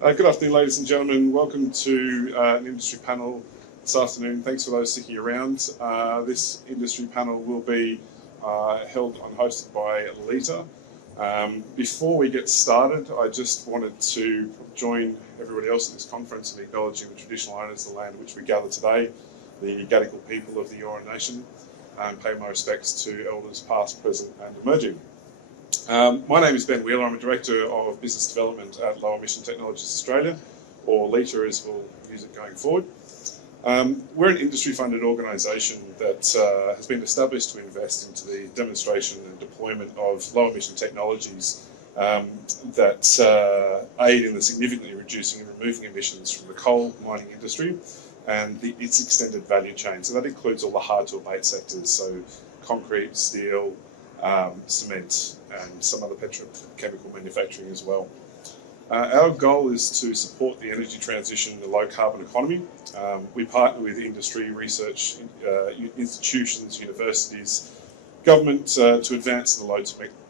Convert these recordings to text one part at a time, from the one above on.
Good afternoon, ladies and gentlemen. Welcome to an industry panel this afternoon. Thanks for those sticking around. This industry panel will be held and hosted by LETA. Before we get started, I just wanted to join everybody else at this conference in acknowledging the traditional owners of the land on which we gather today, the Gadigal people of the Eora Nation, and pay my respects to elders past, present and emerging. My name is Ben Wheeler. I'm a Director of Business Development at Low Emission Technologies Australia, or LETA as we'll use it going forward. We're an industry-funded organisation that has been established to invest into the demonstration and deployment of low-emission technologies that aid in the significantly reducing and removing emissions from the coal mining industry and its extended value chain. So that includes all the hard-to-abate sectors, so concrete, steel, cement and some other petrochemical manufacturing as well. Our goal is to support the energy transition in the low carbon economy. We partner with industry, research institutions, universities, government to advance the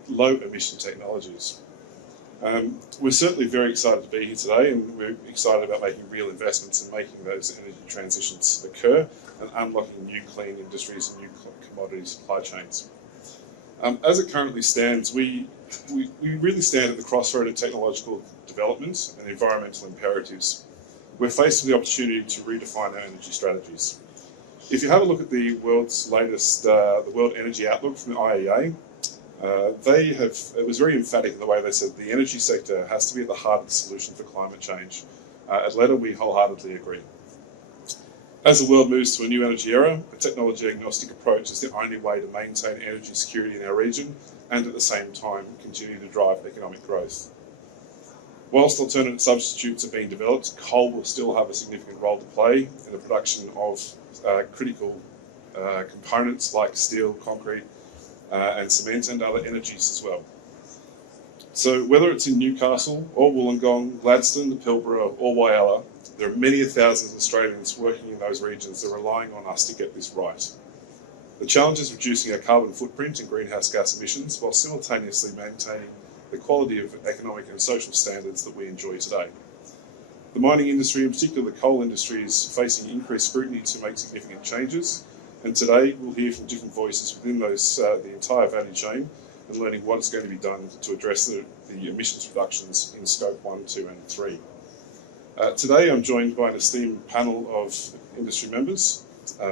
low emission technologies. We're certainly very excited to be here today, and we're excited about making real investments and making those energy transitions occur and unlocking new clean industries and new commodity supply chains. As it currently stands, we really stand at the crossroad of technological development and environmental imperatives. We're faced with the opportunity to redefine our energy strategies. If you have a look at the world's latest, the World Energy Outlook from the IEA, it was very emphatic in the way they said the energy sector has to be at the heart of the solution for climate change. At LETA, we wholeheartedly agree. As the world moves to a new energy era, a technology-agnostic approach is the only way to maintain energy security in our region and at the same time continue to drive economic growth. Whilst alternate substitutes are being developed, coal will still have a significant role to play in the production of critical components like steel, concrete and cement and other energies as well. So whether it's in Newcastle or Wollongong, Gladstone, the Pilbara or Whyalla, there are many thousands of Australians working in those regions that are relying on us to get this right. The challenge is reducing our carbon footprint and greenhouse gas emissions while simultaneously maintaining the quality of economic and social standards that we enjoy today. The mining industry, in particular the coal industry, is facing increased scrutiny to make significant changes, and today we'll hear from different voices within those, the entire value chain and learning what is going to be done to address the emissions reductions in Scope 1, 2 and 3. Today I'm joined by an esteemed panel of industry members.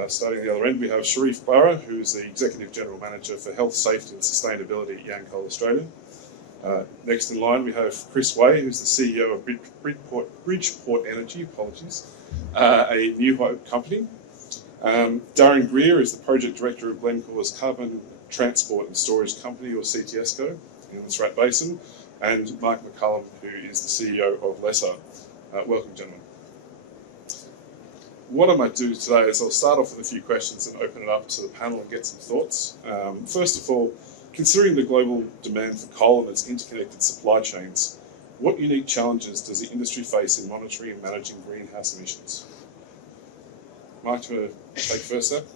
Starting at the other end, we have Sharif, who is the Executive General Manager for Health, Safety and Sustainability at Yancoal Australia. Next in line we have Chris Way, who's the CEO of Bridgeport Energy, a New Hope company. Darren Greer is the Project Director of Glencore's Carbon Transport and Storage Company, or CTSCo, in the Strat Basin, and McCallum, who is the CEO of LETA. Welcome, gentlemen. What I might do today is I'll start off with a few questions and open it up to the panel and get some thoughts. First of all, considering the global demand for coal and its interconnected supply chains, what unique challenges does the industry face in monitoring and managing greenhouse emissions? Mike, do you want to take first step?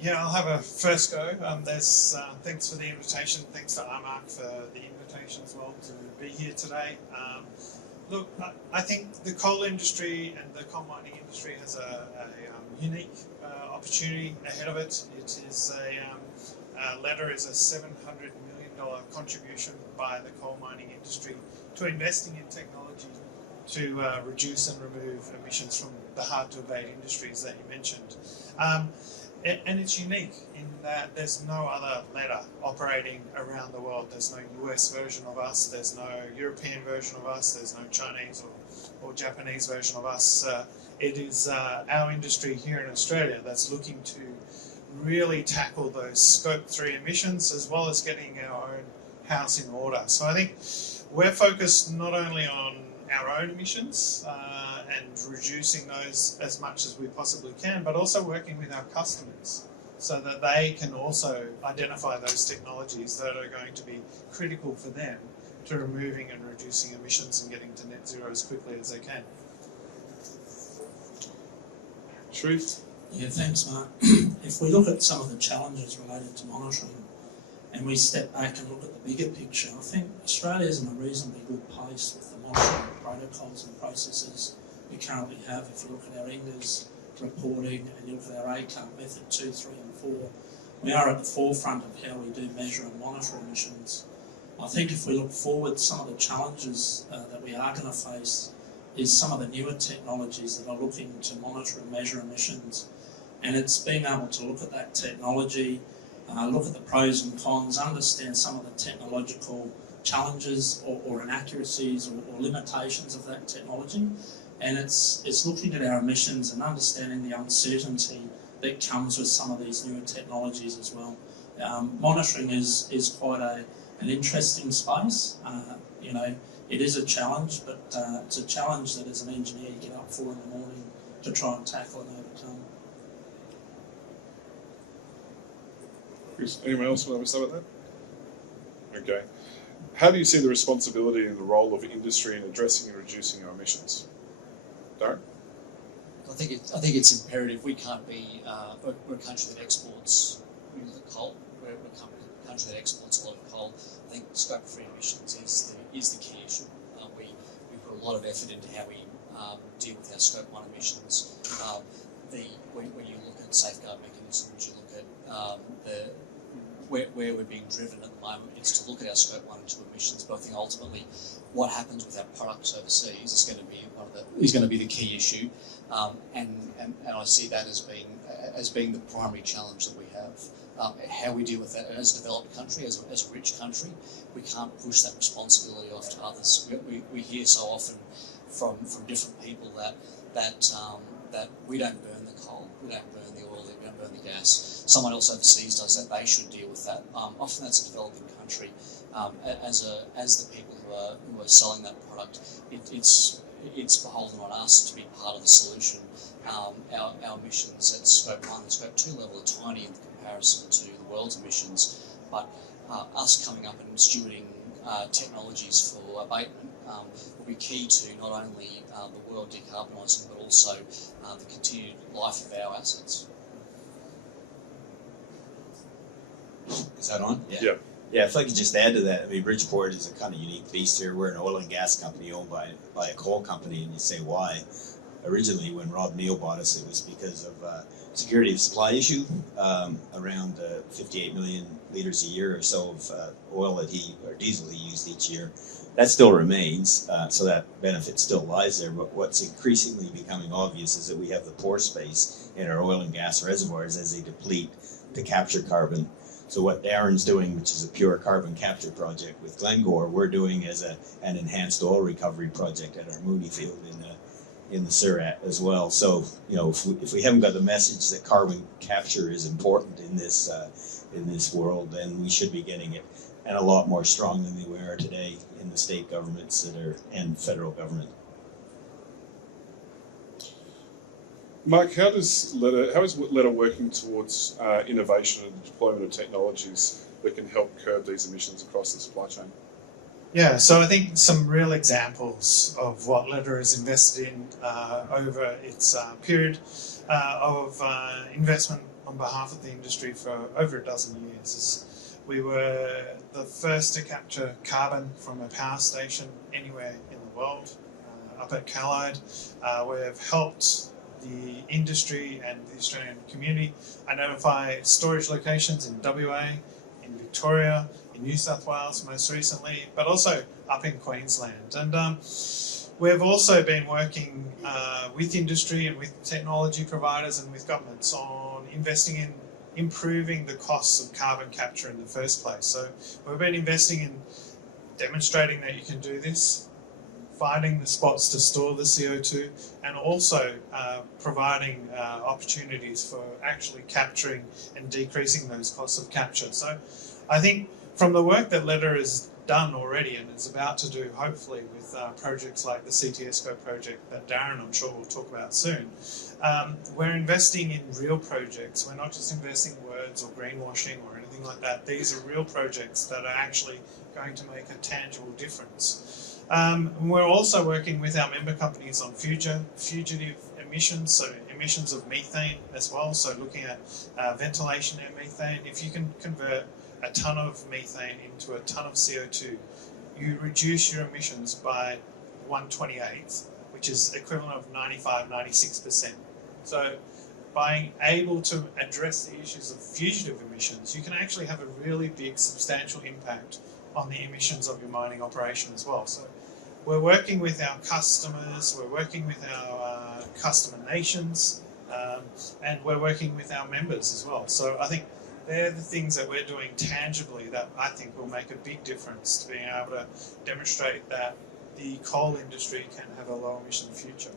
Yeah, I'll have a first go. Thanks for the invitation. Thanks to IMARC for the invitation as well to be here today. Look, I think the coal industry and the coal mining industry has a unique opportunity ahead of it. It is LETA is a $700 million contribution by the coal mining industry to investing in technology to reduce and remove emissions from the hard-to-abate industries that you mentioned. And it's unique in that there's no other LETA operating around the world. There's no US version of us, there's no European version of us, there's no Chinese or Japanese version of us. It is our industry here in Australia that's looking to really tackle those Scope 3 emissions as well as getting our own house in order. So I think we're focused not only on our own emissions and reducing those as much as we possibly can, but also working with our customers so that they can also identify those technologies that are going to be critical for them to removing and reducing emissions and getting to net zero as quickly as they can. Sharif? Yeah, thanks, Mark. If we look at some of the challenges related to monitoring and and we step back and look at the bigger picture, I think Australia is in a reasonably good place with the monitoring protocols and processes we currently have. If you look at our INGAS reporting and you look at our ACAR method 2, 3 and 4, we are at the forefront of how we do measure and monitor emissions. I think if we look forward, some of the challenges that we are going to face is some of the newer technologies that are looking to monitor and measure emissions. And it's being able to look at that technology, look at the pros and cons, understand some of the technological challenges or inaccuracies or limitations of that technology. And it's looking at our emissions and understanding the uncertainty that comes with some of these newer technologies as well. Monitoring is quite an interesting space. It is a challenge, but it's a challenge that as an engineer you get up for in the morning to try and tackle and overcome. Chris, anyone else want to say about that? Okay. How do you see the responsibility and the role of industry in addressing and reducing our emissions? Darren? I think it's imperative. We can't be. We're a country that exports coal. We're a country that exports a lot of coal. I think scope 3 emissions is the key issue. We put a lot of effort into how we deal with our scope 1 emissions. When you look at safeguard mechanisms, you look at where we're being driven at the moment, it's to look at our scope 1 and 2 emissions. But I think ultimately, what happens with our products overseas is going to be the key issue, and I see that as being the primary challenge that we have. How we deal with that as a developed country, as a rich country, we can't push that responsibility off to others. We hear so often from different people that we don't burn the coal, we don't burn the oil, we don't burn the gas. Someone else overseas does that. They should deal with that. Often that's a developing country. As the people who are selling that product, it's beholden on us to be part of the solution. Our emissions at scope 1 and scope 2 level are tiny in comparison to the world's emissions, but us coming up and stewarding technologies for abatement will be key to not only the world decarbonising, but also the continued life of our assets. Is that on? Yeah. Yeah, if I could just add to that, I mean, Bridgeport is a kind of unique beast here. We're an oil and gas company owned by a coal company, and you say why? Originally, when Rob Neal bought us, it was because of security of supply issue, around 58 million litres a year or so of oil or diesel he used each year. That still remains, so that benefit still lies there. But what's increasingly becoming obvious is that we have the pore space in our oil and gas reservoirs as they deplete to capture carbon. So what Darren's doing, which is a pure carbon capture project with Glencore, we're doing as an enhanced oil recovery project at our Mooney field in the Surat as well. So, if we haven't got the message that carbon capture is important in this world, then we should be getting it, and a lot more strongly than we are today in the state governments and federal government. Mike, how is LETA working towards innovation and the deployment of technologies that can help curb these emissions across the supply chain? Yeah, so I think some real examples of what LETA has invested in over its period of investment on behalf of the industry for over a dozen years. We were the first to capture carbon from a power station anywhere in the world, up at Callide. We've helped the industry and the Australian community identify storage locations in WA, in Victoria, in New South Wales most recently, but also up in Queensland. And we've also been working with industry and with technology providers and with governments on investing in improving the costs of carbon capture in the first place. So we've been investing in demonstrating that you can do this, finding the spots to store the CO2, and also providing opportunities for actually capturing and decreasing those costs of capture. So I think from the work that LETA has done already and is about to do, hopefully, with projects like the CTSCo project that Darren, I'm sure, will talk about soon, we're investing in real projects. We're not just investing words or greenwashing or anything like that. These are real projects that are actually going to make a tangible difference. We're also working with our member companies on fugitive emissions, so emissions of methane as well, so looking at ventilation and methane. If you can convert a tonne of methane into a tonne of CO2, you reduce your emissions by 1/28th, which is equivalent of 95-96%. So by able to address the issues of fugitive emissions, you can actually have a really big, substantial impact on the emissions of your mining operation as well. So we're working with our customers, we're working with our customer nations, and we're working with our members as well. So I think they're the things that we're doing tangibly that I think will make a big difference to being able to demonstrate that the coal industry can have a low emission future.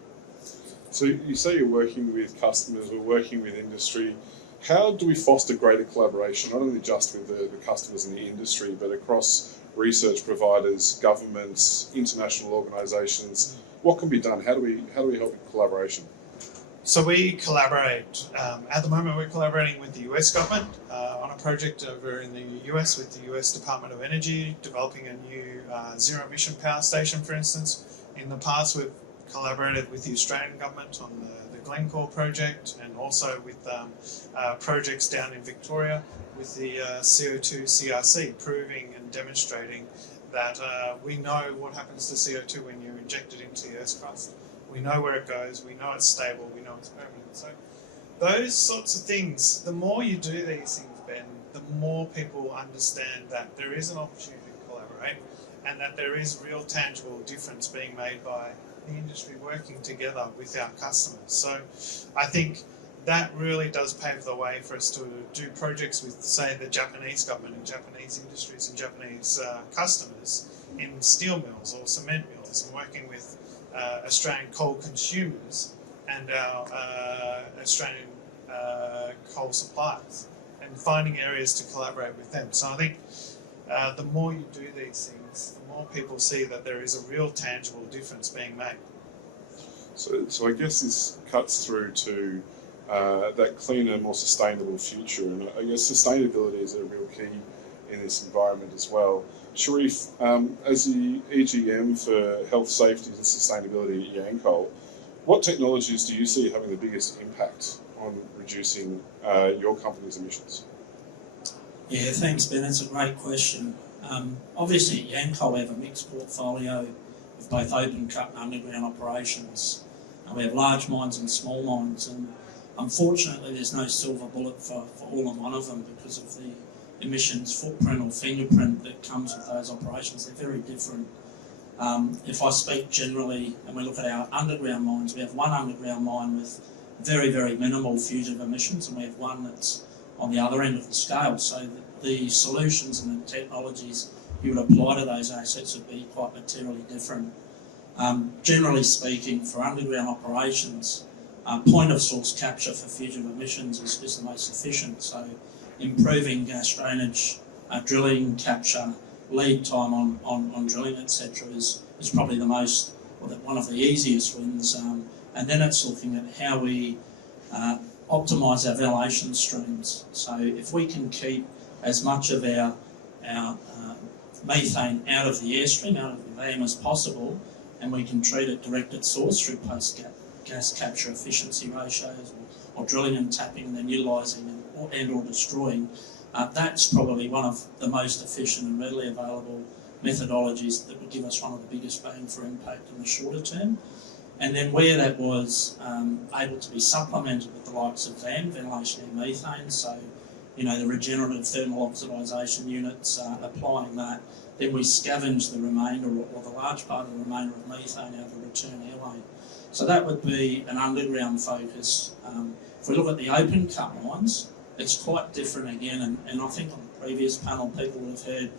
So you say you're working with customers or working with industry. How do we foster greater collaboration, not only just with the customers in the industry, but across research providers, governments, international organisations? What can be done? How do we help with collaboration? So we collaborate. At the moment, we're collaborating with the US government on a project over in the US with the US Department of Energy, developing a new zero-emission power station, for instance. In the past, we've collaborated with the Australian government on the Glencore project, and also with projects down in Victoria with the CO2 CRC, proving and demonstrating that we know what happens to CO2 when you inject it into the Earth's crust. We know where it goes, we know it's stable, we know it's permanent. So those sorts of things, the more you do these things, Ben, the more people understand that there is an opportunity to collaborate and that there is real tangible difference being made by the industry working together with our customers. So I think that really does pave the way for us to do projects with, say, the Japanese government and Japanese industries and Japanese customers in steel mills or cement mills, and working with Australian coal consumers and our Australian coal suppliers, and finding areas to collaborate with them. So I think the more you do these things, the more people see that there is a real tangible difference being made. So I guess this cuts through to that cleaner, more sustainable future, and I guess sustainability is a real key in this environment as well. Sharif, as the EGM for Health, Safety and Sustainability at Yancoal, what technologies do you see having the biggest impact on reducing your company's emissions? Yeah, thanks, Ben. It's a great question. Obviously, at Yancoal, we have a mixed portfolio of both open cut and underground operations. We have large mines and small mines, and unfortunately, there's no silver bullet for all and one of them because of the emissions footprint or fingerprint that comes with those operations. They're very different. If I speak generally, and we look at our underground mines, we have one underground mine with very, very minimal fugitive emissions, and we have one that's on the other end of the scale. So the solutions and the technologies you would apply to those assets would be quite materially different. Generally speaking, for underground operations, point of source capture for fugitive emissions is the most efficient. So improving gas drainage, drilling capture, lead time on drilling, etc. is probably the most, or one of the easiest wins. And then it's looking at how we optimise our ventilation streams. So if we can keep as much of our methane out of the airstream, out of the VAM as possible, and we can treat it direct at source through post-gas capture efficiency ratios, or drilling and tapping and then utilising and or destroying, that's probably one of the most efficient and readily available methodologies that would give us one of the biggest bang for impact in the shorter term. And then where that was able to be supplemented with the likes of VAM, ventilation and methane, so the regenerative thermal oxidisation units, applying that, then we scavenge the remainder or the large part of the remainder of methane out of the return airway. So that would be an underground focus. If we look at the open cut mines, it's quite different again, and I think on the previous panel people would have heard,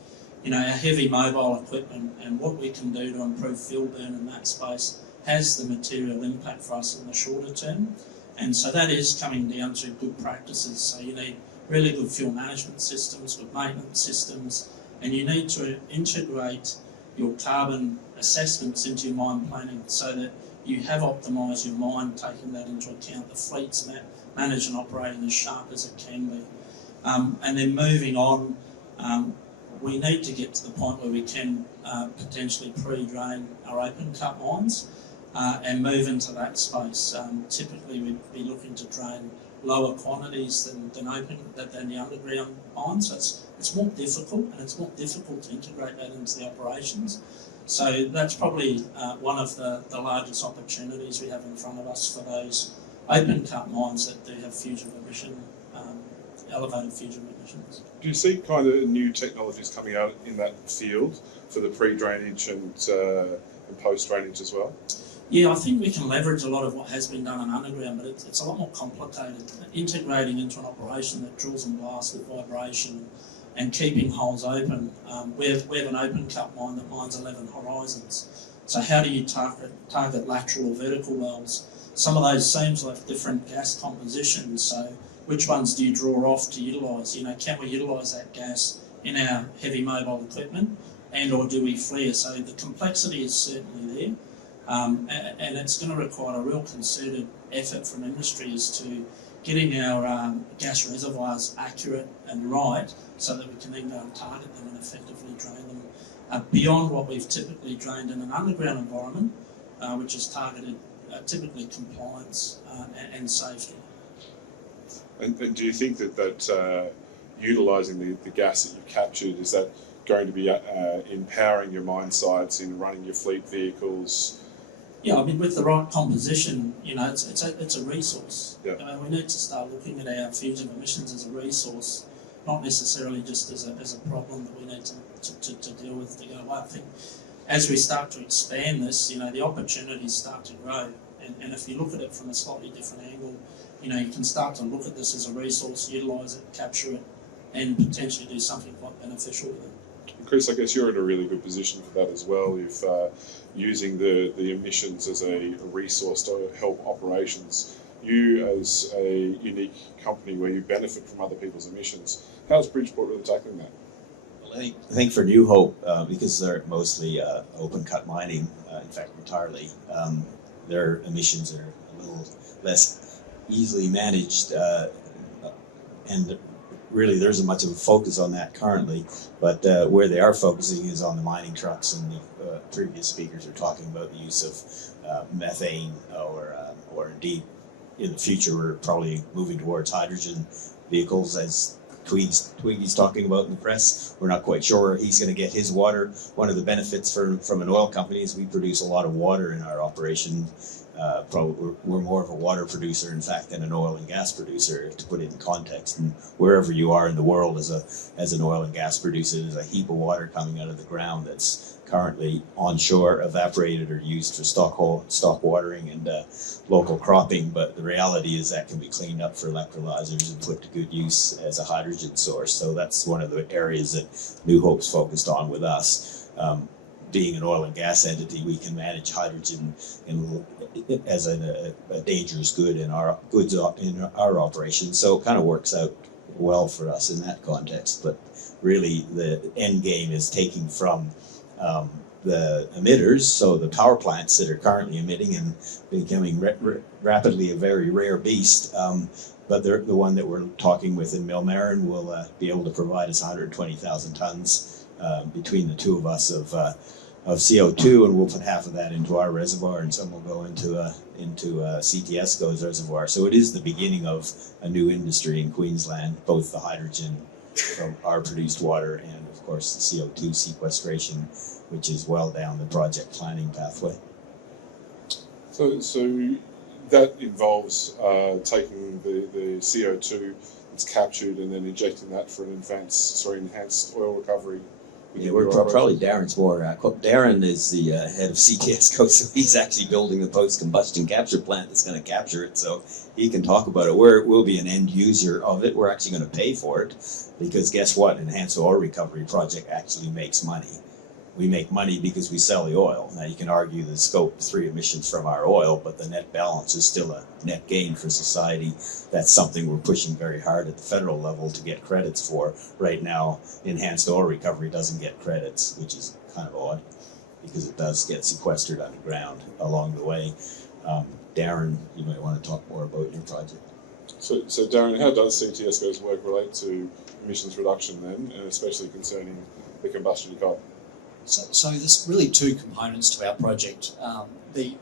our heavy mobile equipment and what we can do to improve fuel burn in that space has the material impact for us in the shorter term. And so that is coming down to good practices. So you need really good fuel management systems, good maintenance systems, and you need to integrate your carbon assessments into your mine planning so that you have optimised your mine, taking that into account, the fleet's managed and operating as sharp as it can be. And then moving on, we need to get to the point where we can potentially pre-drain our open cut mines and move into that space. Typically we'd be looking to drain lower quantities than the underground mines. So it's more difficult, and it's more difficult to integrate that into the operations. So that's probably one of the largest opportunities we have in front of us for those open cut mines that do have elevated fugitive emissions. Do you see kind of new technologies coming out in that field for the pre-drainage and post-drainage as well? Yeah, I think we can leverage a lot of what has been done in underground, but it's a lot more complicated. Integrating into an operation that drills and blasts with vibration and keeping holes open. We have an open cut mine that mines 11 horizons. So how do you target lateral or vertical wells? Some of those seams will have different gas compositions, so which ones do you draw off to utilise? Can we utilise that gas in our heavy mobile equipment, and or do we flare? So the complexity is certainly there, and it's going to require a real concerted effort from industry as to getting our gas reservoirs accurate and right, so that we can then go and target them and effectively drain them beyond what we've typically drained in an underground environment, which is targeted typically compliance and safety. And do you think that utilising the gas that you've captured, is that going to be empowering your mine sites in running your fleet vehicles? Yeah, I mean, with the right composition, it's a resource. Yeah. We need to start looking at our fugitive emissions as a resource, not necessarily just as a problem that we need to deal with to go away. I think as we start to expand this, the opportunities start to grow. And if you look at it from a slightly different angle, you can start to look at this as a resource, utilise it, capture it, and potentially do something quite beneficial with it. Chris, I guess you're in a really good position for that as well. If using the emissions as a resource to help operations, you as a unique company where you benefit from other people's emissions, how's Bridgeport really tackling that? Well, I think for New Hope, because they're mostly open cut mining, in fact entirely, their emissions are a little less easily managed, and really there isn't much of a focus on that currently, but where they are focusing is on the mining trucks, and the previous speakers are talking about the use of methane, or indeed in the future we're probably moving towards hydrogen vehicles, as Twiggy's talking about in the press. We're not quite sure where he's going to get his water. One of the benefits from an oil company is we produce a lot of water in our operation. Probably we're more of a water producer, in fact, than an oil and gas producer, to put it in context. And wherever you are in the world as an oil and gas producer, there's a heap of water coming out of the ground that's currently onshore, evaporated or used for stock watering and local cropping. But the reality is that can be cleaned up for electrolyzers and put to good use as a hydrogen source. So that's one of the areas that New Hope's focused on with us. Being an oil and gas entity, we can manage hydrogen as a dangerous good in our operations. So it kind of works out well for us in that context. But really, the end game is taking from the emitters, so the power plants that are currently emitting and becoming rapidly a very rare beast. But the one that we're talking with in Millmerran will be able to provide us 120,000 tons between the two of us of CO2, and we'll put half of that into our reservoir, and some will go into CTSCo's reservoir. So it is the beginning of a new industry in Queensland, both the hydrogen from our produced water and, of course, the CO2 sequestration, which is well down the project planning pathway. So that involves taking the CO2 that's captured and then injecting that for an enhanced oil recovery. Yeah, we're probably Darren's more. Darren is the head of CTSCo, so he's actually building the post-combustion capture plant that's going to capture it, so he can talk about it. We'll be an end user of it. We're actually going to pay for it, because guess what? Enhanced oil recovery project actually makes money. We make money because we sell the oil. Now, you can argue the Scope 3 emissions from our oil, but the net balance is still a net gain for society. That's something we're pushing very hard at the federal level to get credits for. Right now, enhanced oil recovery doesn't get credits, which is kind of odd, because it does get sequestered underground along the way. Darren, you might want to talk more about your project. So Darren, how does CTSCo's work relate to emissions reduction then, and especially concerning the combustion of coal? So there's really two components to our project. The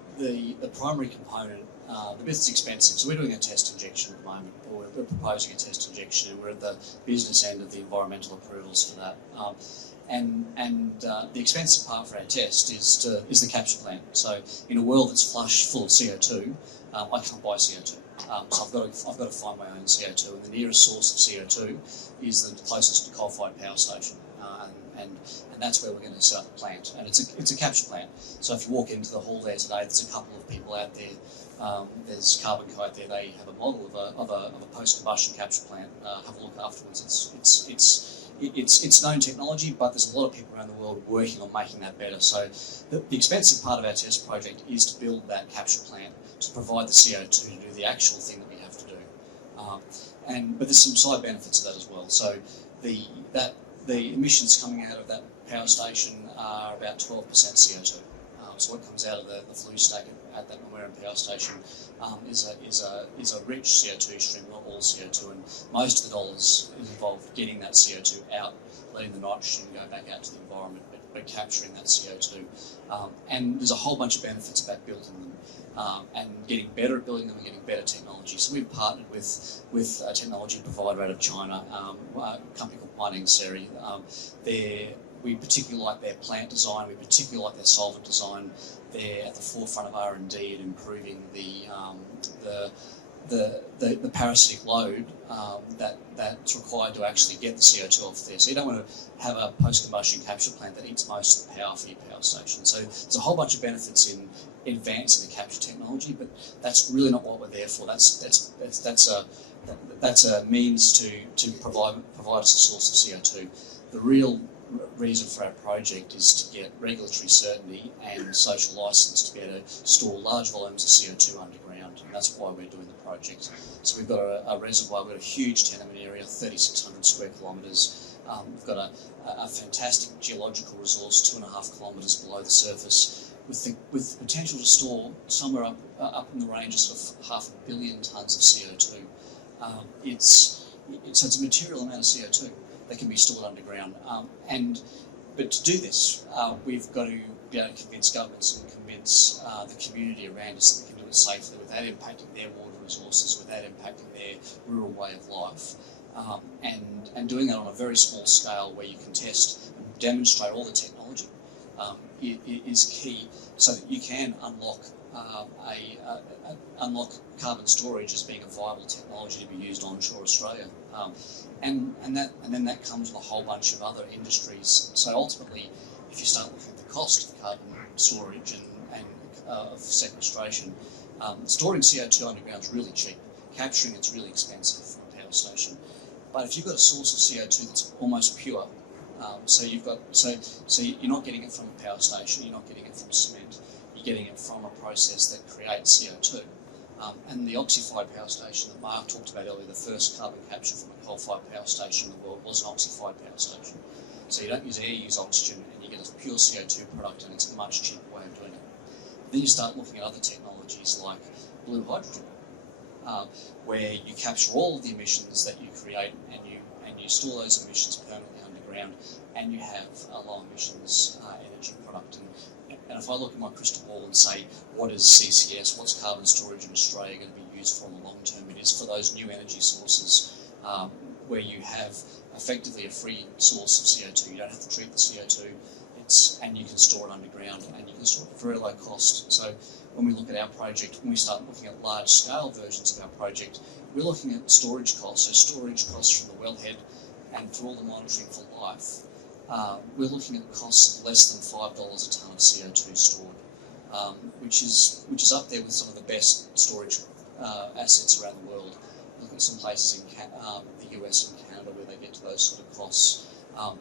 primary component The bit that's expensive, so we're doing a test injection at the moment, or we're proposing a test injection, and we're at the business end of the environmental approvals for that. The expensive part for our test is the capture plant. So in a world that's flush full of CO2, I can't buy CO2. So I've got to find my own CO2, and the nearest source of CO2 is the closest coal-fired power station, and that's where we're going to set up the plant. And it's a capture plant. So if you walk into the hall there today, there's a couple of people out there. There's CarbonCo out there. They have a model of a post-combustion capture plant. Have a look afterwards. It's known technology, but there's a lot of people around the world working on making that better. So the expensive part of our test project is to build that capture plant to provide the CO2 to do the actual thing that we have to do. But there's some side benefits of that as well. So the emissions coming out of that power station are about 12% CO2. So what comes out of the flue stack at that Wimmera power station is a rich CO2 stream, not all CO2, and most of the dollars is involved getting that CO2 out, letting the nitrogen go back out to the environment, but capturing that CO2. And there's a whole bunch of benefits about building them and getting better at building them and getting better technology. So we've partnered with a technology provider out of China, a company called Mining Seri. We particularly like their plant design. We particularly like their solvent design. They're at the forefront of R&D and improving the parasitic load that's required to actually get the CO2 off there. So you don't want to have a post-combustion capture plant that eats most of the power for your power station. So there's a whole bunch of benefits in advancing the capture technology, but that's really not what we're there for. That's a means to provide us a source of CO2. The real reason for our project is to get regulatory certainty and social licence to be able to store large volumes of CO2 underground, and that's why we're doing the project. So we've got a reservoir, we've got a huge tenement area, 3,600 square kilometres. We've got a fantastic geological resource, 2.5 kilometres below the surface, with the potential to store somewhere up in the range of sort of 500 million tonnes of CO2. So it's a material amount of CO2 that can be stored underground. But to do this, we've got to be able to convince governments and convince the community around us that we can do it safely without impacting their water resources, without impacting their rural way of life. And doing that on a very small scale where you can test and demonstrate all the technology is key, so that you can unlock unlock carbon storage as being a viable technology to be used onshore Australia. And then that comes with a whole bunch of other industries. So ultimately, if you start looking at the cost of carbon storage and of sequestration, storing CO2 underground is really cheap. Capturing it's really expensive from a power station. But if you've got a source of CO2 that's almost pure, so you're not getting it from a power station, you're not getting it from cement, you're getting it from a process that creates CO2. And the oxy-fired power station that Mark talked about earlier, the first carbon capture from a coal-fired power station in the world, was an oxy-fired power station. So you don't use air, you use oxygen, and you get a pure CO2 product, and it's a much cheaper way of doing it. Then you start looking at other technologies like blue hydrogen, where you capture all of the emissions that you create, and you store those emissions permanently underground, and you have a low emissions energy product. And if I look at my crystal ball and say, what is CCS, what's carbon storage in Australia going to be used for in the long term? It is for those new energy sources where you have effectively a free source of CO2. You don't have to treat the CO2, and you can store it underground, and you can store it at very low cost. So when we look at our project, when we start looking at large-scale versions of our project, we're looking at storage costs, so storage costs from the wellhead and through all the monitoring for life. We're looking at costs of less than $5 a tonne of CO2 stored, which is up there with some of the best storage assets around the world. Look at some places in the US and Canada where they get to those sort of costs.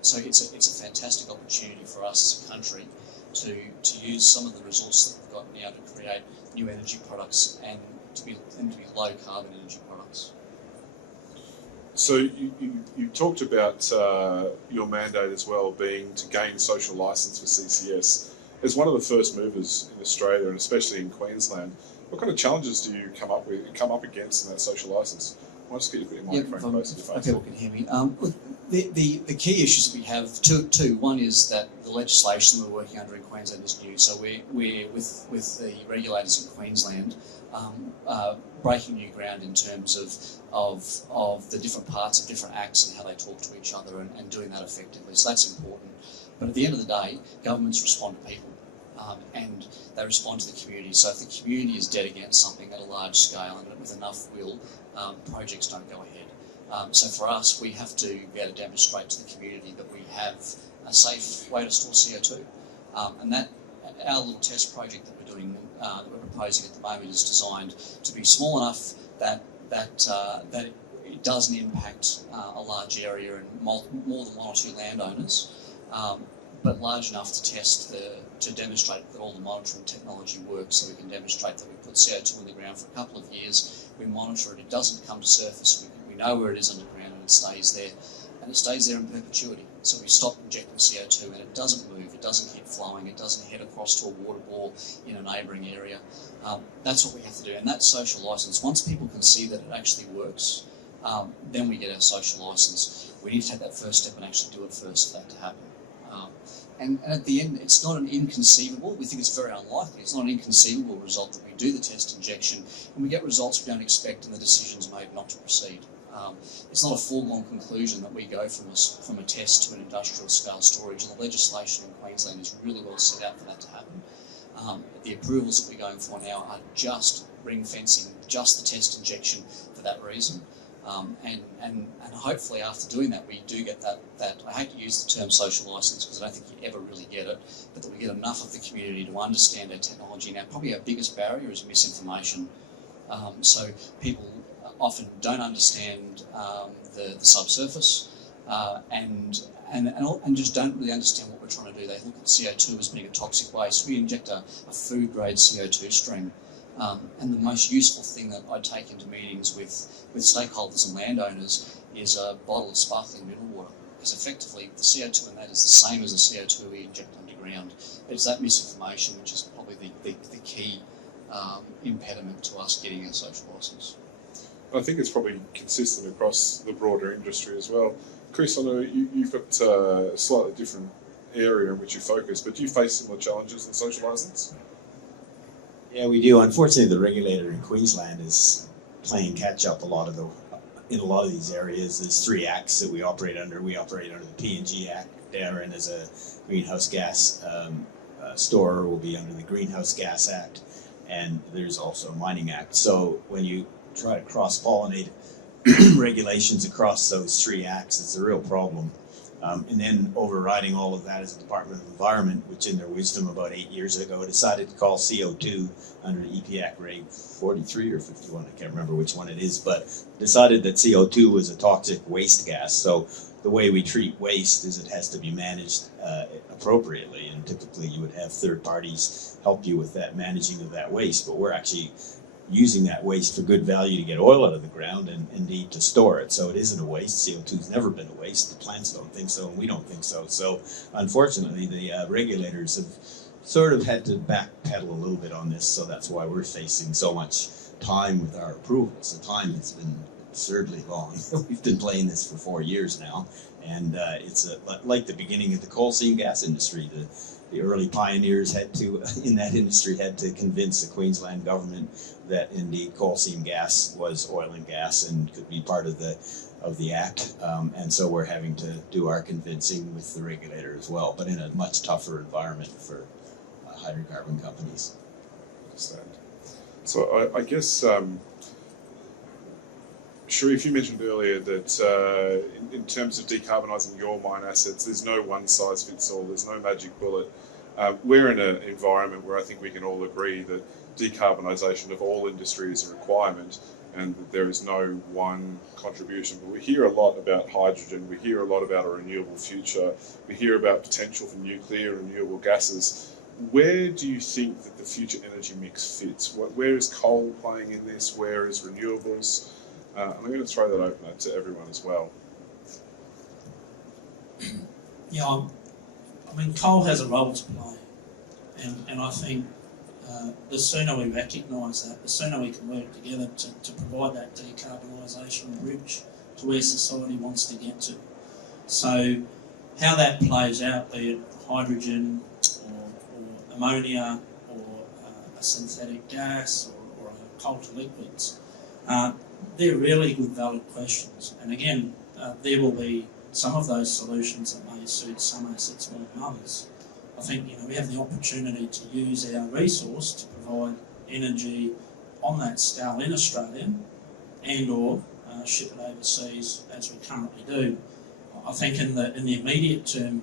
So it's a fantastic opportunity for us as a country to use some of the resources that we've got now to create new energy products and to be low carbon energy products. So you talked about your mandate as well being to gain social licence for CCS. As one of the first movers in Australia, and especially in Queensland, what kind of challenges do you come up against in that social licence? I might just get you a bit of microphone close to your face. People can hear me. The key issues that we have two. One is that the legislation we're working under in Queensland is new, so we're with the regulators in Queensland breaking new ground in terms of the different parts of different acts and how they talk to each other and doing that effectively. So that's important. But at the end of the day, governments respond to people. And they respond to the community. So if the community is dead against something at a large scale and with enough will, projects don't go ahead. So for us, we have to be able to demonstrate to the community that we have a safe way to store CO2. And that our little test project that we're doing, that we're proposing at the moment, is designed to be small enough that it doesn't impact a large area and more than one or two landowners. But large enough to demonstrate that all the monitoring technology works, so we can demonstrate that we put CO2 in the ground for a couple of years, we monitor it, it doesn't come to surface, we know where it is underground and it stays there, and it stays there in perpetuity. So we stop injecting CO2 and it doesn't move, it doesn't keep flowing, it doesn't head across to a water bore in a neighbouring area. That's what we have to do, and that social licence, once people can see that it actually works, then we get our social licence. We need to take that first step and actually do it first for that to happen. And at the end, it's not an inconceivable, we think it's very unlikely, it's not an inconceivable result that we do the test injection and we get results we don't expect and the decision's made not to proceed. It's not a foregone conclusion that we go from a test to an industrial scale storage, and the legislation in Queensland is really well set out for that to happen. The approvals that we're going for now are just ring fencing, just the test injection for that reason. And hopefully after doing that we do get that I hate to use the term social licence because I don't think you ever really get it, but that we get enough of the community to understand our technology. Now probably our biggest barrier is misinformation. So people often don't understand the subsurface and just don't really understand what we're trying to do. They look at CO2 as being a toxic waste. We inject a food grade CO2 stream. And the most useful thing that I take into meetings with stakeholders and landowners is a bottle of sparkling mineral water, because effectively the CO2 in that is the same as the CO2 we inject underground. It's that misinformation which is probably the key impediment to us getting our social licence. I think it's probably consistent across the broader industry as well. Chris, I know you've got a slightly different area in which you focus, but do you face similar challenges in social licence? Yeah, we do. Unfortunately, the regulator in Queensland is playing catch up in a lot of these areas. There's 3 acts that we operate under. We operate under the PNG Act. Darren as a greenhouse gas storer will be under the Greenhouse Gas Act, and there's also a Mining Act. So when you try to cross-pollinate regulations across those 3 acts, it's a real problem. And then overriding all of that is the Department of Environment, which in their wisdom about 8 years ago decided to call CO2 under the EPA Reg 43 or 51, I can't remember which one it is, but decided that CO2 was a toxic waste gas. So the way we treat waste is it has to be managed appropriately, and typically you would have third parties help you with that managing of that waste, but we're actually using that waste for good value to get oil out of the ground and indeed to store it. So it isn't a waste. CO2's never been a waste. The plants don't think so and we don't think so. So unfortunately the regulators have sort of had to backpedal a little bit on this, so that's why we're facing so much time with our approvals. The time has been absurdly long. We've been playing this for 4 years now, and it's like the beginning of the coal seam gas industry. The early pioneers in that industry had to convince the Queensland government that indeed coal seam gas was oil and gas and could be part of the act, and so we're having to do our convincing with the regulator as well, but in a much tougher environment for hydrocarbon companies. Understand. So I guess Sharif, you mentioned earlier that in terms of decarbonising your mine assets, there's no one size fits all, there's no magic bullet. We're in an environment where I think we can all agree that decarbonisation of all industry is a requirement and that there is no one contribution. But we hear a lot about hydrogen, we hear a lot about a renewable future, we hear about potential for nuclear and renewable gases. Where do you think that the future energy mix fits? Where is coal playing in this? Where is renewables? I'm going to throw that open to everyone as well. Yeah, I mean, coal has a role to play, and I think the sooner we recognise that, the sooner we can work together to provide that decarbonisation bridge to where society wants to get to. So how that plays out, be it hydrogen or ammonia or a synthetic gas or a coal to liquids, they're really good valid questions. And again, there will be some of those solutions that may suit some assets more than others. I think we have the opportunity to use our resource to provide energy on that scale in Australia and or ship it overseas as we currently do. I think in the immediate term,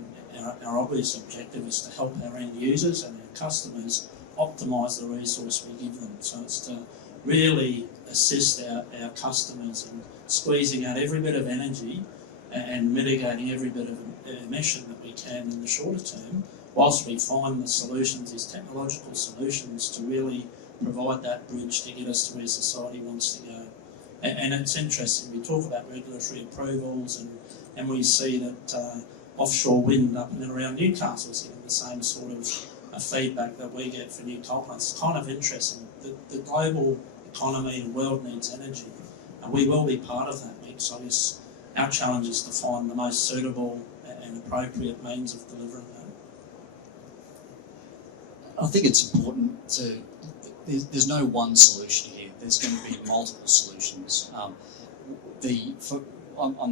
our obvious objective is to help our end users and our customers optimise the resource we give them. So it's to really assist our customers in squeezing out every bit of energy and mitigating every bit of emission that we can in the shorter term, whilst we find the solutions, these technological solutions, to really provide that bridge to get us to where society wants to go. And it's interesting, we talk about regulatory approvals and we see that offshore wind up in and around Newcastle is getting the same sort of feedback that we get for new coal plants. It's kind of interesting. The global economy and world needs energy, and we will be part of that mix. I guess our challenge is to find the most suitable and appropriate means of delivering that. I think it's important to, there's no one solution here. There's going to be multiple solutions. On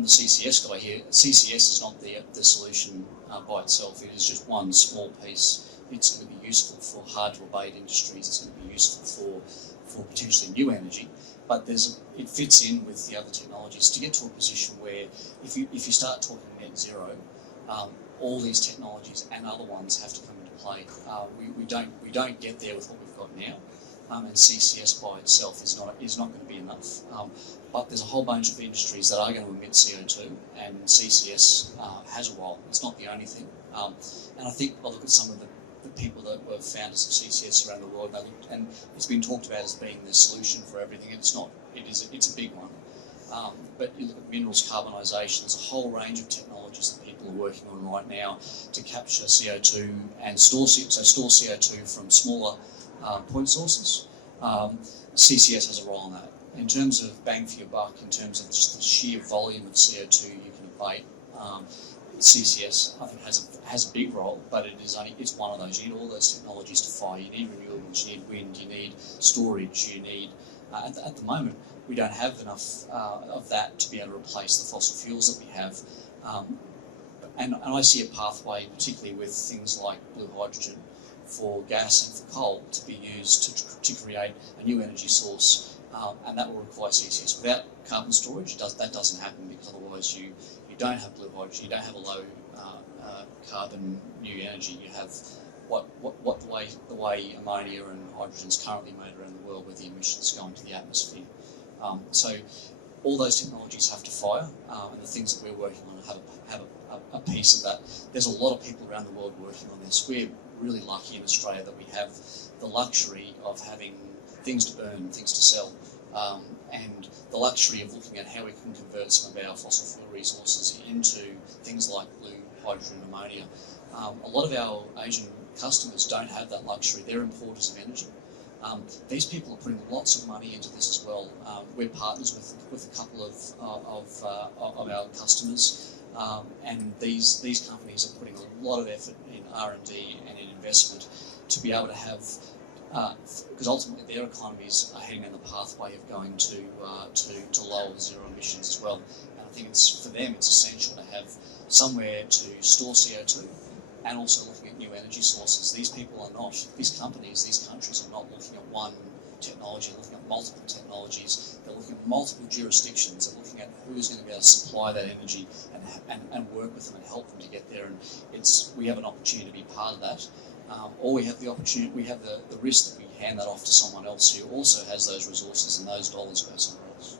the CCS guy here, CCS is not the solution by itself. It is just one small piece. It's going to be useful for hard-to-abate industries. It's going to be useful for potentially new energy. But it fits in with the other technologies to get to a position where if you start talking net zero, all these technologies and other ones have to come into play. We don't get there with what we've got now. And CCS by itself is not going to be enough. But there's a whole bunch of industries that are going to emit CO2, and CCS has a role. It's not the only thing. And I think I look at some of the people that were founders of CCS around the world, and it's been talked about as being the solution for everything. It's not. It's a big one. But you look at minerals carbonisation. There's a whole range of technologies that people are working on right now to capture CO2 and store CO2 from smaller point sources. CCS has a role in that. In terms of bang for your buck, in terms of just the sheer volume of CO2 you can abate, CCS I think has a big role, but it's one of those. You need all those technologies to fire. You need renewables, you need wind, you need storage, you need. At the moment, we don't have enough of that to be able to replace the fossil fuels that we have. And I see a pathway, particularly with things like blue hydrogen, for gas and for coal to be used to create a new energy source, and that will require CCS. Without carbon storage, that doesn't happen, because otherwise you don't have blue hydrogen, you don't have a low carbon new energy. You have the way ammonia and hydrogen is currently made around the world, where the emissions go into the atmosphere. So all those technologies have to fire, and the things that we're working on have a piece of that. There's a lot of people around the world working on this. We're really lucky in Australia that we have the luxury of having things to burn, things to sell, and the luxury of looking at how we can convert some of our fossil fuel resources into things like blue hydrogen and ammonia. A lot of our Asian customers don't have that luxury. They're importers of energy. These people are putting lots of money into this as well. We're partners with a couple of our customers, and these companies are putting a lot of effort in R&D and in investment to be able to have, because ultimately their economies are heading in the pathway of going to lower zero emissions as well. And I think for them it's essential to have somewhere to store CO2, and also looking at new energy sources. These people are not, these companies, these countries are not looking at one technology, they're looking at multiple technologies, they're looking at multiple jurisdictions, they're looking at who's going to be able to supply that energy and work with them and help them to get there. And we have an opportunity to be part of that. Or we have the opportunity, we have the risk that we hand that off to someone else who also has those resources, and those dollars go somewhere else.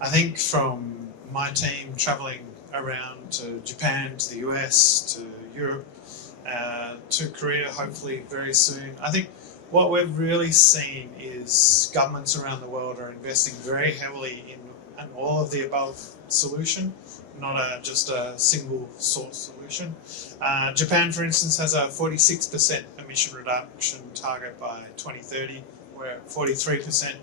I think from my team travelling around to Japan, to the US, to Europe, to Korea hopefully very soon, I think what we've really seen is governments around the world are investing very heavily in an all of the above solution, not just a single source solution. Japan, for instance, has a 46% emission reduction target by 2030. We're at 43%.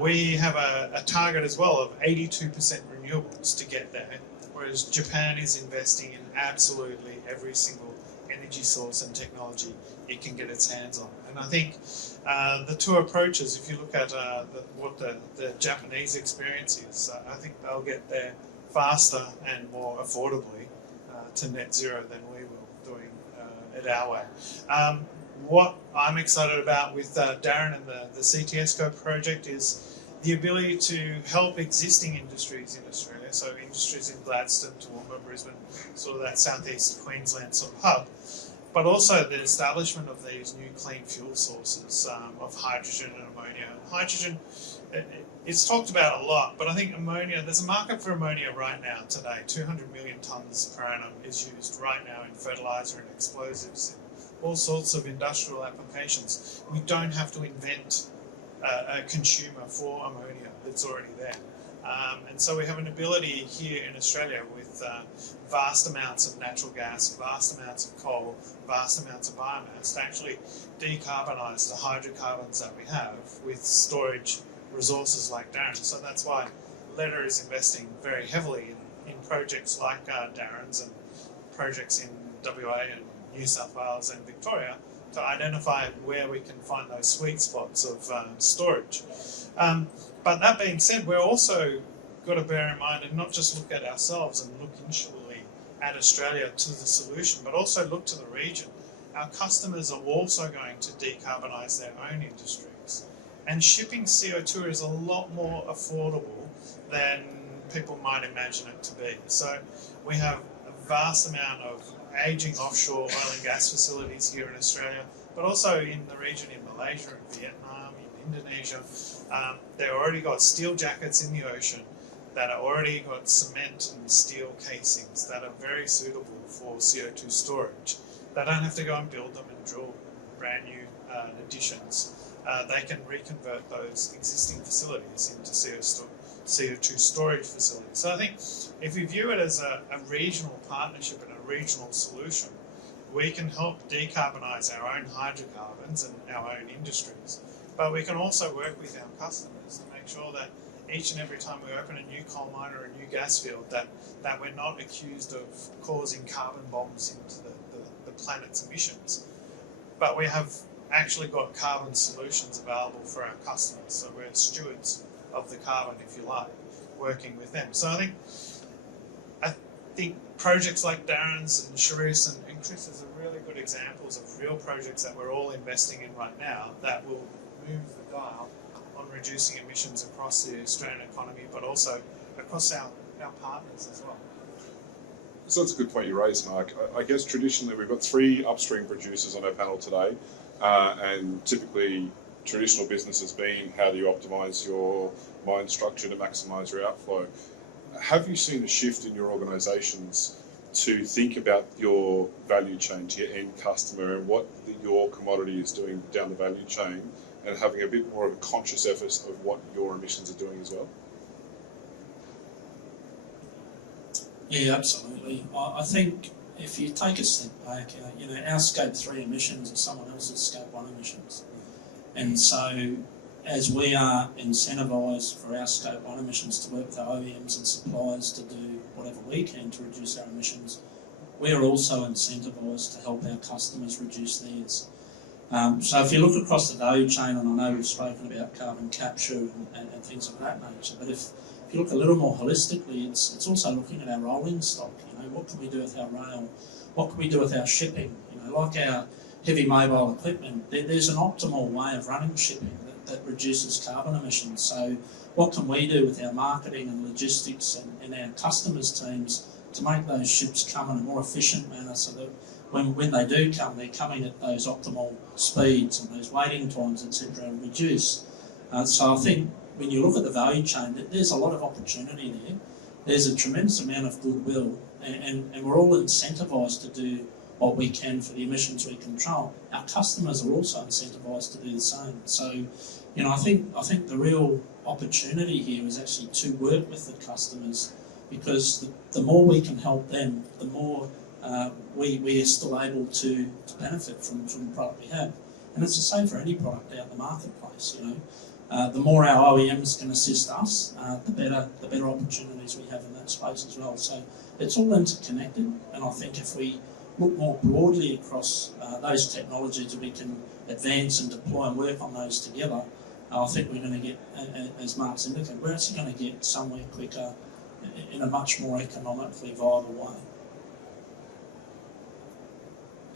We have a target as well of 82% renewables to get there. We're whereas Japan is investing in absolutely every single energy source and technology it can get its hands on. And I think the two approaches, if you look at what the Japanese experience is, I think they'll get there faster and more affordably to net zero than we will doing it our way. What I'm excited about with Darren and the CTSCo project is the ability to help existing industries in Australia, so industries in Gladstone, Toowoomba, Brisbane, sort of that southeast Queensland sort of hub, but also the establishment of these new clean fuel sources of hydrogen and ammonia. Hydrogen, it's talked about a lot, but I think ammonia, there's a market for ammonia right now today. 200 million tonnes per annum is used right now in fertiliser and explosives, in all sorts of industrial applications. We don't have to invent a consumer for ammonia that's already there. And so we have an ability here in Australia with vast amounts of natural gas, vast amounts of coal, vast amounts of biomass to actually decarbonise the hydrocarbons that we have with storage resources like Darren. So that's why LETA is investing very heavily in projects like Darren's and projects in WA and New South Wales and Victoria to identify where we can find those sweet spots of storage. But that being said, we're also got to bear in mind and not just look at ourselves and look insularly at Australia to the solution, but also look to the region. Our customers are also going to decarbonise their own industries. And shipping CO2 is a lot more affordable than people might imagine it to be. So we have a vast amount of ageing offshore oil and gas facilities here in Australia, but also in the region in Malaysia and Vietnam, in Indonesia. They've already got steel jackets in the ocean that are already got cement and steel casings that are very suitable for CO2 storage. They don't have to go and build them and drill brand new additions. They can reconvert those existing facilities into CO2 storage facilities. So I think if we view it as a regional partnership and a regional solution, we can help decarbonise our own hydrocarbons and our own industries. But we can also work with our customers to make sure that each and every time we open a new coal mine or a new gas field, that we're not accused of causing carbon bombs into the planet's emissions. But we have actually got carbon solutions available for our customers. So we're stewards of the carbon, if you like, working with them. So I think projects like Darren's and Sharif's and Chris's are really good examples of real projects that we're all investing in right now that will move the dial on reducing emissions across the Australian economy, but also across our partners as well. So that's a good point you raised, Mark. I guess traditionally we've got 3 upstream producers on our panel today, and typically traditional business has been how do you optimise your mine structure to maximise your outflow. Have you seen a shift in your organisations to think about your value chain to your end customer and what your commodity is doing down the value chain, and having a bit more of a conscious effort of what your emissions are doing as well? Yeah, absolutely. I think if you take a step back, our Scope 3 emissions are someone else's Scope 1 emissions. And so as we are incentivised for our Scope 1 emissions to work with our OEMs and suppliers to do whatever we can to reduce our emissions, we are also incentivised to help our customers reduce theirs. So if you look across the value chain, and I know we've spoken about carbon capture and things of that nature, but if you look a little more holistically, it's also looking at our rolling stock. What can we do with our rail? What can we do with our shipping? Like our heavy mobile equipment, there's an optimal way of running shipping that reduces carbon emissions. So what can we do with our marketing and logistics and our customers' teams to make those ships come in a more efficient manner so that when they do come, they're coming at those optimal speeds and those waiting times, etc., and reduce. So I think when you look at the value chain, there's a lot of opportunity there. There's a tremendous amount of goodwill, and we're all incentivised to do what we can for the emissions we control. Our customers are also incentivised to do the same. So, I think the real opportunity here is actually to work with the customers, because the more we can help them, the more we are still able to benefit from the product we have. And it's the same for any product out in the marketplace. The more our OEMs can assist us, the better opportunities we have in that space as well. So it's all interconnected, and I think if we look more broadly across those technologies, we can advance and deploy and work on those together. I think we're going to get, as Mark's indicated, we're actually going to get somewhere quicker in a much more economically viable way.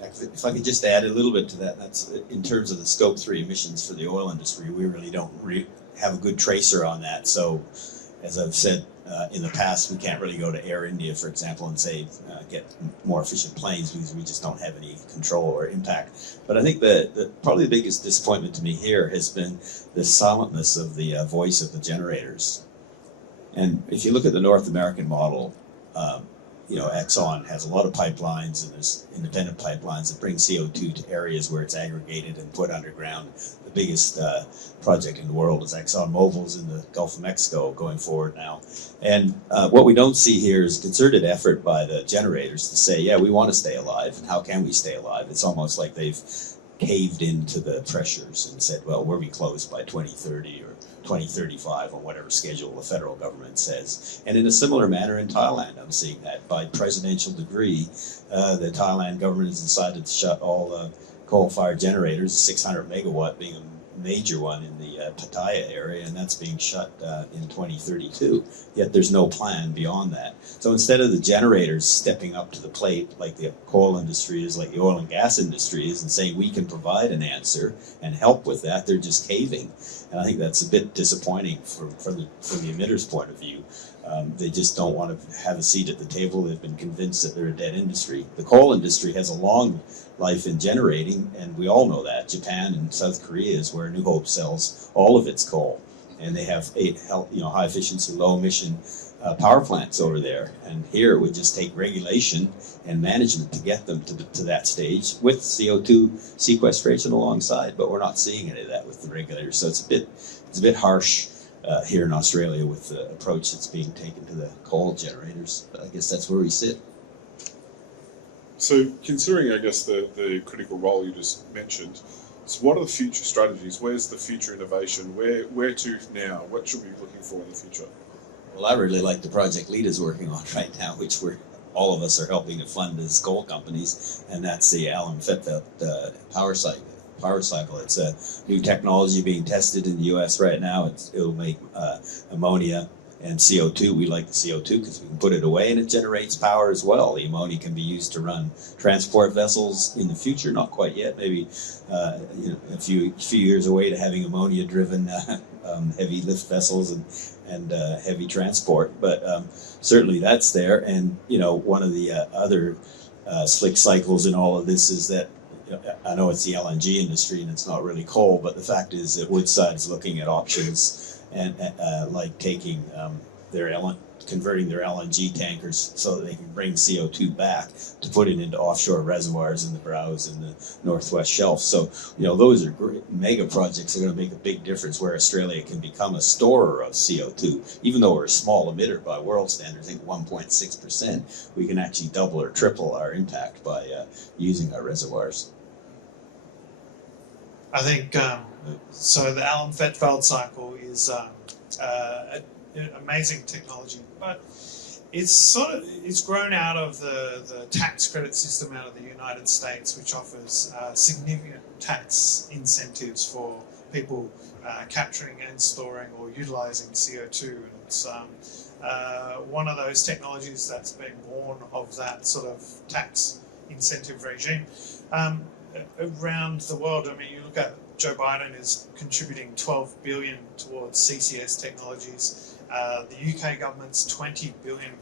If I could just add a little bit to that, that's in terms of the Scope 3 emissions for the oil industry, we really don't have a good tracer on that. So, as I've said in the past, we can't really go to Air India, for example, and say get more efficient planes because we just don't have any control or impact. But I think probably the biggest disappointment to me here has been the silentness of the voice of the generators. And if you look at the North American model, Exxon has a lot of pipelines, and there's independent pipelines that bring CO2 to areas where it's aggregated and put underground. The biggest project in the world is ExxonMobil's in the Gulf of Mexico going forward now. And what we don't see here is a concerted effort by the generators to say, yeah, we want to stay alive, and how can we stay alive? It's almost like they've caved into the pressures and said, well, we'll be closed by 2030 or 2035 on whatever schedule the federal government says. And in a similar manner in Thailand, I'm seeing that by presidential decree, the Thailand government has decided to shut all the coal-fired generators, 600 megawatt being a major one in the Pattaya area, and that's being shut in 2032. Yet there's no plan beyond that. So instead of the generators stepping up to the plate like the coal industry is, like the oil and gas industry is, and saying we can provide an answer and help with that, they're just caving. And I think that's a bit disappointing from the emitter's point of view. They just don't want to have a seat at the table. They've been convinced that they're a dead industry. The coal industry has a long life in generating, and we all know that. Japan and South Korea is where New Hope sells all of its coal, and they have 8 high efficiency, low emission power plants over there. And here it would just take regulation and management to get them to that stage with CO2 sequestration alongside. But we're not seeing any of that with the regulators, so it's a bit harsh here in Australia with the approach that's being taken to the coal generators. But I guess that's where we sit. So, considering, I guess, the critical role you just mentioned, so what are the future strategies? Where's the future innovation? Where to now? What should we be looking for in the future? Well, I really like the project LETA is working on right now, which all of us are helping to fund as coal companies, and that's the Allen Fetfeld power cycle. It's a new technology being tested in the U.S. right now. It'll make ammonia and CO2. We like the CO2 because we can put it away and it generates power as well. The ammonia can be used to run transport vessels in the future, not quite yet, maybe a few years away to having ammonia-driven heavy lift vessels and heavy transport. But certainly that's there. And one of the other slick cycles in all of this is that I know it's the LNG industry and it's not really coal, but the fact is that Woodside's looking at options and like taking converting their LNG tankers so that they can bring CO2 back to put it into offshore reservoirs in the Browse and the Northwest Shelf. So, those are great mega projects that are going to make a big difference where Australia can become a storer of CO2. Even though we're a small emitter by world standards, I think 1.6%, we can actually double or triple our impact by using our reservoirs. I think so. The Allen Fetfeld cycle is amazing technology, but it's grown out of the tax credit system out of the United States, which offers significant tax incentives for people capturing and storing or utilizing CO2. And it's one of those technologies that's been born of that sort of tax incentive regime. Around the world, I mean, you look at Joe Biden is contributing $12 billion towards CCS technologies. The UK government's £20 billion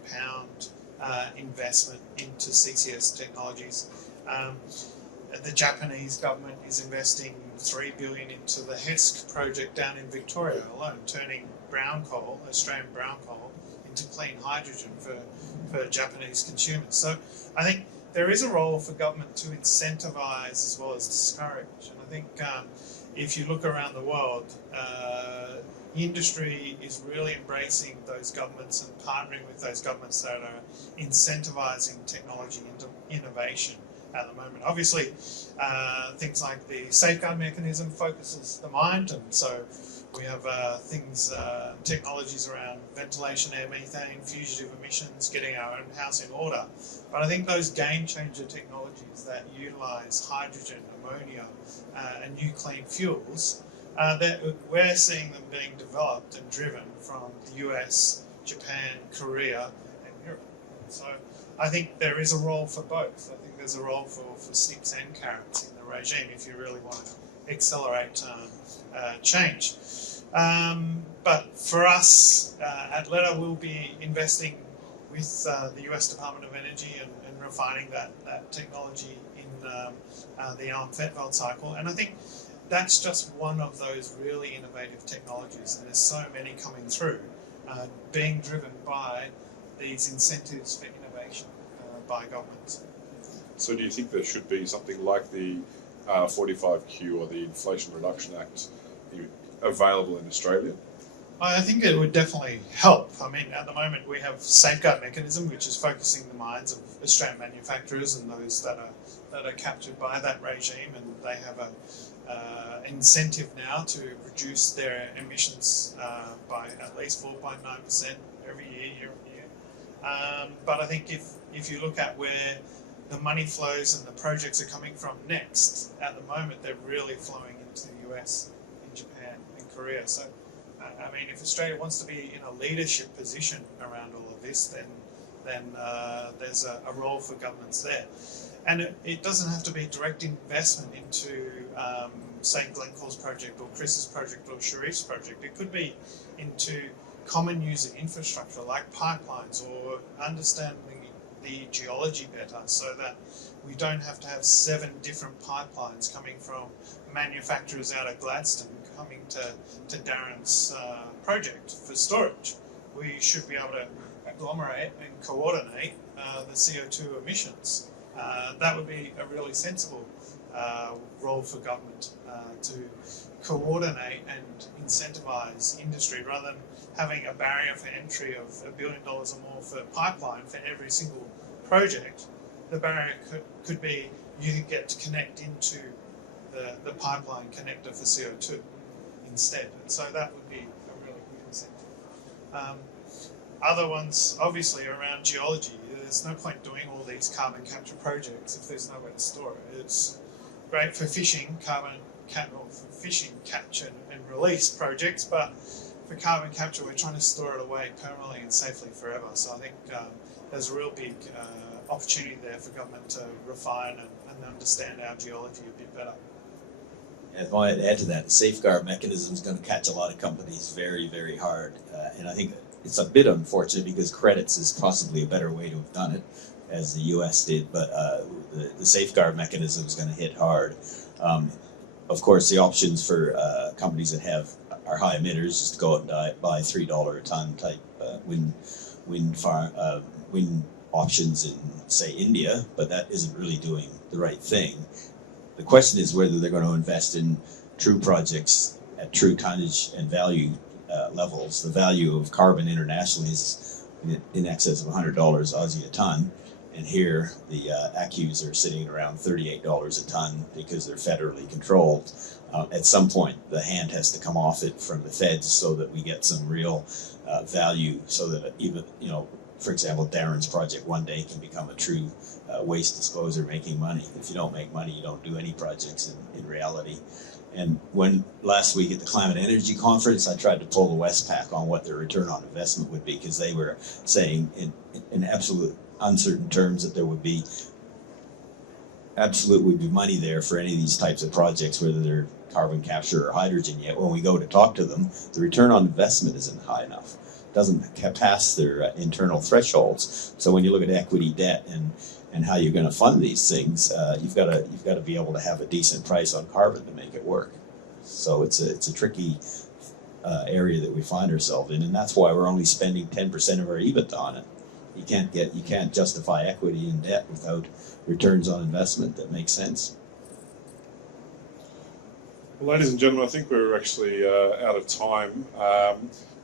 investment into CCS technologies. The Japanese government is investing $3 billion into the HESC project down in Victoria alone, turning brown coal, Australian brown coal, into clean hydrogen for Japanese consumers. So I think there is a role for government to incentivise as well as discourage. And I think if you look around the world, industry is really embracing those governments and partnering with those governments that are incentivising technology into innovation at the moment. Obviously, things like the safeguard mechanism focuses the mind, and so we have technologies around ventilation, air methane, fugitive emissions, getting our own house in order. But I think those game changer technologies that utilise hydrogen, ammonia, and new clean fuels, that we're seeing them being developed and driven from the US, Japan, Korea, and Europe. So I think there is a role for both. I think there's a role for sticks and carrots in the regime if you really want to accelerate change. But for us at LETA, we'll be investing with the US Department of Energy and refining that technology in the Alm-Fettveld cycle. And I think that's just one of those really innovative technologies, and there's so many coming through, being driven by these incentives for innovation by governments. So do you think there should be something like the 45Q or the Inflation Reduction Act available in Australia? I think it would definitely help. I mean, at the moment we have safeguard mechanism, which is focusing the minds of Australian manufacturers and those that are captured by that regime, and they have a incentive now to reduce their emissions by at least 4.9% every year on year. But I think if you look at where the money flows and the projects are coming from next, at the moment they're really flowing into the US, in Japan, and Korea. So I mean, if Australia wants to be in a leadership position around all of this, then there's a role for governments there. And it doesn't have to be direct investment into, say, Glencore's project or Chris's project or Sharif's project. It could be into common user infrastructure like pipelines, or understanding the geology better, so that we don't have to have 7 different pipelines coming from manufacturers out of Gladstone coming to Darren's project for storage. We should be able to agglomerate and coordinate the CO2 emissions. That would be a really sensible role for government to coordinate and incentivise industry, rather than having a barrier for entry of $1 billion or more for pipeline for every single project. The barrier could be you get to connect into the pipeline connector for CO2 instead, and so that would be a really good incentive. Other ones, obviously, around geology. There's no point doing all these carbon capture projects if there's nowhere to store it. It's great for fishing, capture and release projects, but for carbon capture, we're trying to store it away permanently and safely forever. So I think there's a real big opportunity there for government to refine and understand our geology a bit better. And if I add to that, the safeguard mechanism is going to catch a lot of companies very, very hard. And I think it's a bit unfortunate because credits is possibly a better way to have done it, as the US did, but the safeguard mechanism is going to hit hard. Of course, the options for companies that are high emitters is to go out and buy $3 a ton type wind options in, say, India, but that isn't really doing the right thing. The question is whether they're going to invest in true projects at true tonnage and value levels. The value of carbon internationally is in excess of $100 Aussie a ton, and here the ACCUs are sitting around $38 a ton because they're federally controlled. At some point, the hand has to come off it from the feds so that we get some real value, so that even, for example, Darren's project one day can become a true waste disposer making money. If you don't make money, you don't do any projects in reality. And when last week at the Climate Energy Conference, I tried to pull the Westpac on what their return on investment would be, because they were saying in absolute uncertain terms that there would be money there for any of these types of projects, whether they're carbon capture or hydrogen. Yet when we go to talk to them, the return on investment isn't high enough. It doesn't pass their internal thresholds. So when you look at equity, debt, and how you're going to fund these things, you've got to be able to have a decent price on carbon to make it work. So it's a tricky area that we find ourselves in, and that's why we're only spending 10% of our EBITDA on it. You can't justify equity and debt without returns on investment that make sense. Well, ladies and gentlemen, I think we're actually out of time.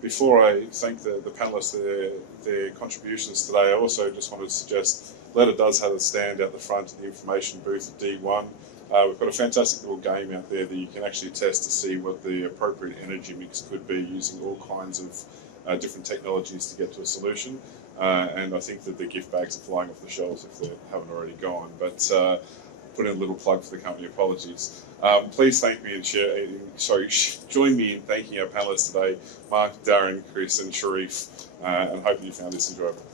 Before I thank the panellists for their contributions today, I also just wanted to suggest LETA does have a stand out the front in the information booth at D1. We've got a fantastic little game out there that you can actually test to see what the appropriate energy mix could be using all kinds of different technologies to get to a solution. And I think that the gift bags are flying off the shelves if they haven't already gone. But put in a little plug for the company, apologies. Please thank me and join me in thanking our panelists today, Mark, Darren, Chris and Sharif, and hope you found this enjoyable.